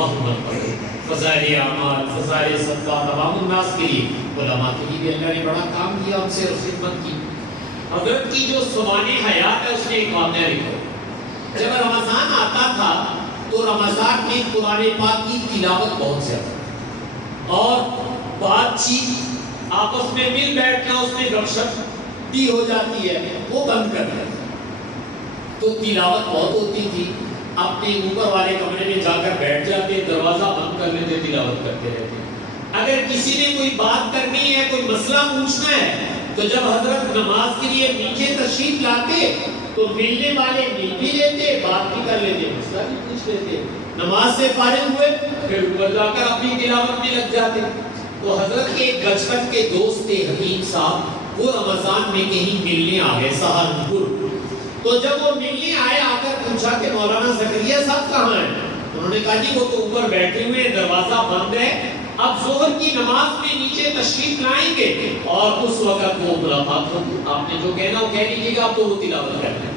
اللہم پڑھو، فضائل اعمال، فضائل صدقات عوام الناس کے لیے، علماء کے لیے بھی اللہ نے بڑا کام کیا ہم سے اور خدمت کی۔ حضرت کی جو سوانح حیات ہے اس نے ایک واقعہ لکھا، جب رمضان آتا تھا تو رمضان میں قرآن پاک کی تلاوت بہت زیادہ اور بات چیت آپس میں مل بیٹھنا، اس میں گپ شپ بھی ہو جاتی ہے، وہ بند کر دیا تو تلاوت بہت ہوتی تھی۔ اپنے اوپر والے کمرے میں جا کر بیٹھ جاتے، دروازہ بند کر لیتے، تلاوت کرتے رہتے۔ اگر کسی نے کوئی بات کرنی ہے، کوئی مسئلہ پوچھنا ہے تو جب حضرت نماز کے لیے نیچے تشریف لاتے تو ملنے والے مل بھی لیتے، بات بھی کر لیتے، مسئلہ بھی پوچھ لیتے۔ نماز سے فارغ ہوئے پھر اوپر جا کر اپنی تلاوت میں لگ جاتے۔ تو حضرت کے ایک بچپن کے دوست تھے حکیم صاحب، وہ رمضان میں کہیں ملنے آ گئے سہارنپور۔ تو جب وہ ملنے آئے، آ کر پوچھا کہ مولانا زکریا صاحب کہاں ہیں؟ انہوں نے کہا جی وہ تو اوپر بیٹھے ہوئے ہیں، دروازہ بند ہے، اب ظہر کی نماز میں نیچے تشریف لائیں گے اور اس وقت وہ ملاقات ہوگی، آپ نے جو کہنا وہ کہہ لیجیے گا، آپ تو وہ تلاوت کر لیں۔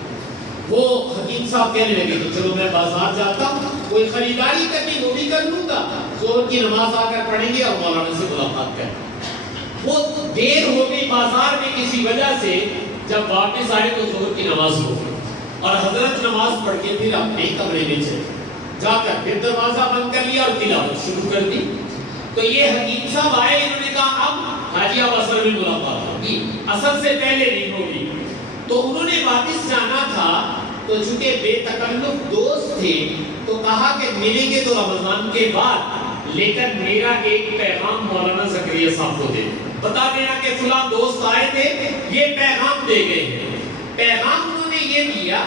وہ حکیم صاحب کہنے لگے تو چلو میں بازار جاتا ہوں، کوئی خریداری کرنی وہ بھی کر لوں گا، ظہر کی نماز آ کر پڑھیں گے اور مولانا سے ملاقات کریں گے۔ وہ دیر ہو گئی بازار میں کسی وجہ سے، جب واپس آئے تو ظہر کی نماز ہو گئی اور حضرت نماز پڑھ کے پھر اپنے کمرے میں چلے، جا کر پھر دروازہ بند کر لیا اور تلاوت شروع کر دی۔ تو یہ حکیم صاحب آئے، انہوں نے کہا اب حاجی اب اصل میں ملاقات ہوگی، اصل سے پہلے نہیں ہوگی۔ تو انہوں نے واپس جانا تھا، تو چونکہ بے تکلف دوست تھے تو کہا کہ ملیں گے تو رمضان کے بعد، لیکن میرا ایک پیغام مولانا زکریا صاحب کو دے بتا دینا کہ فلاں دوست آئے تھے، یہ پیغام دے گئے ہیں۔ پیغام انہوں نے یہ دیا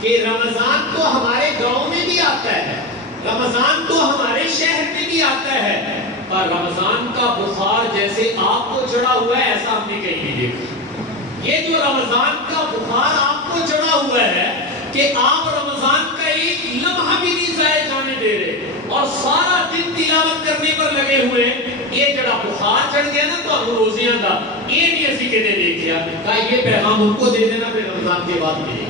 کہ رمضان تو ہمارے گاؤں میں بھی آتا ہے، رمضان تو ہمارے شہر میں بھی آتا ہے، پر رمضان کا بخار جیسے آپ کو چڑھا ہوا ہے ایسا ہم نے کہیں نہیں دیکھا۔ یہ جو رمضان کا بخار آپ کو چڑھا ہوا ہے کہ آپ رمضان کا ایک لمحہ بھی نہیں ضائع جانے دے رہے اور سارا دن تلاوت کرنے پر لگے ہوئے، یہ جڑا بخار چڑھ گیا نا تو ہم روزیاں دا یہ نہیں اسی کے نے دیکھیا، کہا یہ پیغام ان کو دے دینا پھر رمضان کے بعد ملے۔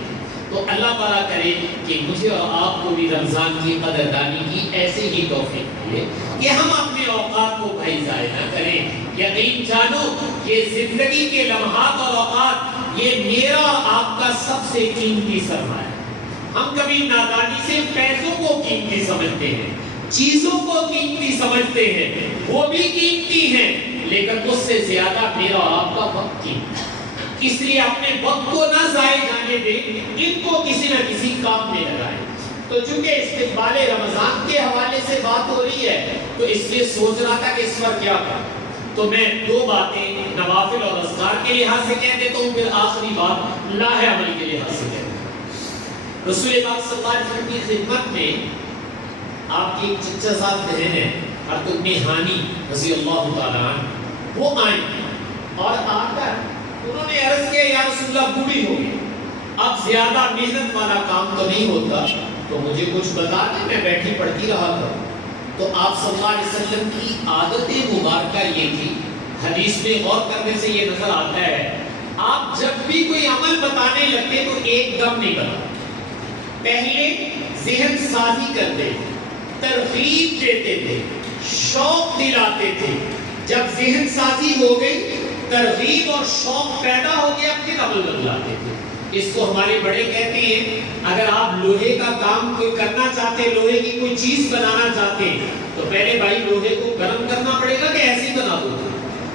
تو اللہ تعالیٰ کرے کہ مجھے اور آپ کو بھی رمضان کی قدردانی کی ایسے ہی توفیق دے کہ ہم اپنے اوقات کو بھائی ضائع نہ کریں۔ یقین جانو یہ زندگی کے لمحات اور اوقات یہ میرا اور آپ کا سب سے قیمتی سرمایہ ہے۔ ہم کبھی نادانی سے پیسوں کو قیمتی سمجھتے ہیں، چیزوں کو قیمتی سمجھتے ہیں، وہ بھی قیمتی ہیں، لیکن اس سے زیادہ میرا اور آپ کا وقت قیمتی ہے۔ اس لیے اپنے وقت کو نہ ضائع جانے دیں، ان کو کسی نہ کسی کام میں لگائیں۔ تو چونکہ استقبال رمضان کے حوالے سے بات ہو رہی ہے تو اس لیے سوچ رہا تھا کہ اس پر کیا کروں، تو میں دو باتیں نوافل اور اذکار کے لحاظ سے کہہ دیتا ہوں، پھر آخری بات لاہ عمل کے لحاظ سے کہہ دیتا ہوں۔ رسول پاک صلی اللہ علیہ وسلم کی خدمت میں آپ کی ایک چچا صاحب بہن ہے حضرت ام ہانی رضی اللہ تعالیٰ عنہ، وہ آئیں اور آ کر انہوں نے عرض کیا یا رسول اللہ بوڑھی ہو گئی، اب زیادہ محنت والا کام تو نہیں ہوتا تو مجھے کچھ بتا دیں، میں بیٹھی پڑھتی رہا کروں۔ تو آپ صلی اللہ علیہ وسلم کی عادت مبارکہ یہ تھی، حدیث میں غور کرنے سے یہ نظر آتا ہے، آپ جب بھی کوئی عمل بتانے لگتے تو ایک دم نہیں بتاتے، پہلے ذہن سازی کرتے، ترغیب دیتے تھے، شوق دلاتے تھے، جب ذہن سازی ہو گئی، ترغیب اور شوق پیدا ہو گیا، پھر عمل بدلاتے تھے۔ اس کو ہمارے بڑے کہتے ہیں اگر آپ لوہے کا کام کوئی کرنا چاہتے، لوہے کی کوئی چیز بنانا چاہتے تو پہلے بھائی لوہے کو گرم کرنا پڑے گا کہ ایسے ہی بنا دو،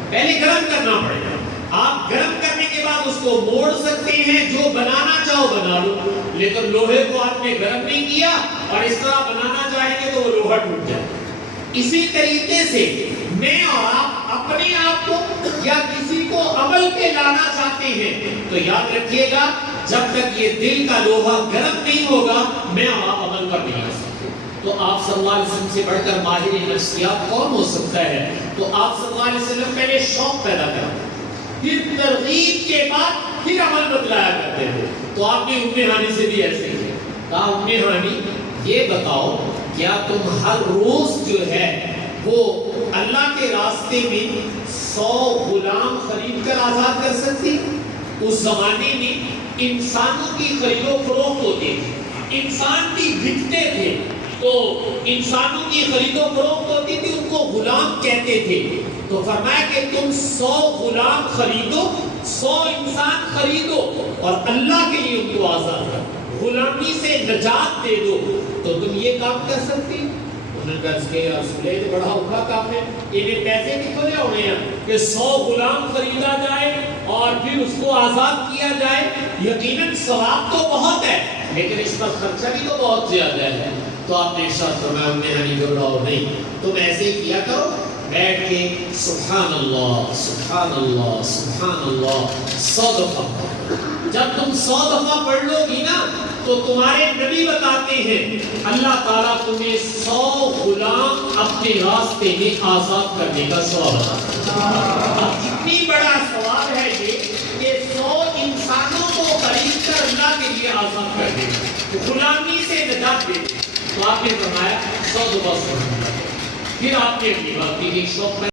پہلے گرم کرنا پڑے گا، آپ گرم کرنے کے بعد اس کو موڑ سکتے ہیں، جو بنانا چاہو بنا لو، لیکن لوہے کو آپ نے گرم نہیں کیا اور اس طرح بنانا چاہیں گے تو وہ لوہا ٹوٹ جائے۔ اسی طریقے سے میں اور آپ اپنے آپ کو یا کسی کو عمل پہ لانا چاہتے ہیں تو یاد رکھیے گا جب تک یہ دل کا لوہا گرم نہیں ہوگا میں اور آپ عمل پر نہیں آ سکتے۔ تو آپ صلی اللہ علیہ وسلم سے بڑھ کر ماہر نفسیات کون ہو سکتا ہے؟ تو آپ صلی اللہ علیہ وسلم پہلے شوق پیدا کرتے، پھر ترغیب کے بعد پھر عمل بتلایا کرتے تھے۔ تو آپ نے ام ہانی سے بھی ایسے ہی کہا ام ہانی یہ بتاؤ کیا تم ہر روز جو ہے وہ اللہ کے راستے میں 100 غلام خرید کر آزاد کر سکتی؟ اس زمانے میں انسانوں کی خرید و فروخت ہوتی تھی، انسان بھی بکتے تھے، تو انسانوں کی خرید و فروخت ہوتی تھی، ان کو غلام کہتے تھے. تو فرمایا کہ تم 100 غلام خریدو، 100 انسان خریدو اور اللہ کے لیے ان کو آزاد کرو، غلامی سے نجات دے دو، تو تم یہ کام کر سکتی. انہوں نے کہا کہ رسول اللہ یہ بڑا اوکھا کام ہے، انہیں پیسے نکلے ہونے ہیں کہ 100 غلام خریدا جائے اور پھر اس کو آزاد کیا جائے. یقیناً ثواب تو بہت ہے لیکن اس پر خرچہ بھی تو بہت زیادہ ہے. تو آپ نے ارشاد فرمایا نہیں، تم ایسے ہی کیا کرو، بیٹھ کے سبحان اللہ سبحان اللہ سبحان اللہ 100 دفعہ. جب تم 100 دفعہ پڑھ لو گی نا تو تمہارے نبی بتاتے ہیں اللہ تعالیٰ تمہیں 100 غلام اپنے راستے میں آزاد کرنے کا ثواب بتاتا ہے. اب اتنی بڑا ثواب ہے یہ کہ 100 انسانوں کو خرید کر اللہ کے لیے آزاد کر دے، غلامی سے نجات دے. تو آپ نے فرمایا 100 دفعہ. پھر آپ نے اپنی بات کی شوق